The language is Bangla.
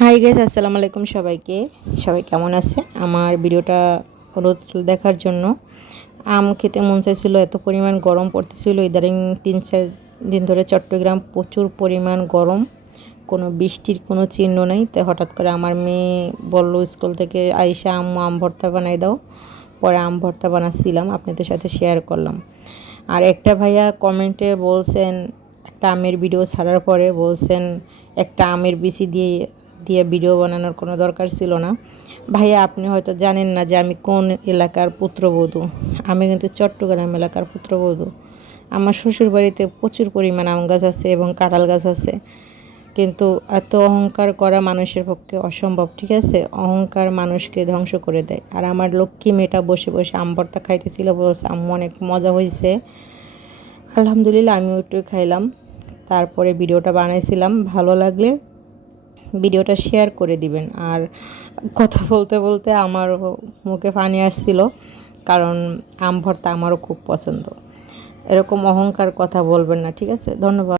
হাই গাইস, আসসালামু আলাইকুম সবাইকে। সবাই কেমন আছে? আমার ভিডিওটা অনুরোধ দেখার জন্য। আম খেতে মন চাইছিল, এত পরিমাণ গরম পড়তেছিল ইদানিং 3-4 দিন ধরে চট্টগ্রাম প্রচুর পরিমাণ গরম, কোনো বৃষ্টির কোনো চিহ্ন নেই। তো হঠাৎ করে আমার মেয়ে বলল স্কুল থেকে আইসা, আম্মু আম ভর্তা বানাই দাও। পরে আম ভর্তা বানাচ্ছিলাম, আপনাদের সাথে শেয়ার করলাম। আর একটা ভাইয়া কমেন্টে বলছেন, একটা আমের ভিডিও ছাড়ার পরে বলছেন একটা আমের বিচি দিয়ে দিয়ে ভিডিও বানানোর কোনো দরকার ছিল না। ভাইয়া, আপনি হয়তো জানেন না যে আমি কোন এলাকার পুত্রবধূ। আমি কিন্তু চট্টগ্রাম এলাকার পুত্রবধূ। আমার শ্বশুর বাড়িতে প্রচুর পরিমাণ আম গাছ আছে এবং কাঁঠাল গাছ আছে, কিন্তু এত অহংকার করা মানুষের পক্ষে অসম্ভব। ঠিক আছে, অহংকার মানুষকে ধ্বংস করে দেয়। আর আমার লক্ষ্মী মেয়েটা বসে বসে আম ভর্তা খাইতেছিল, বলছে আম্মু অনেক মজা হয়েছে। আলহামদুলিল্লাহ, আমিও একটু খাইলাম। তারপরে ভিডিওটা বানাইছিলাম। ভালো লাগলে ভিডিওটা শেয়ার করে দিবেন। আর কথা বলতে বলতে আমার মুখে পানি আসছিল, কারণ আম ভর্তা আমারও খুব পছন্দ। এরকম অহংকার কথা বলবেন না, ঠিক আছে? ধন্যবাদ।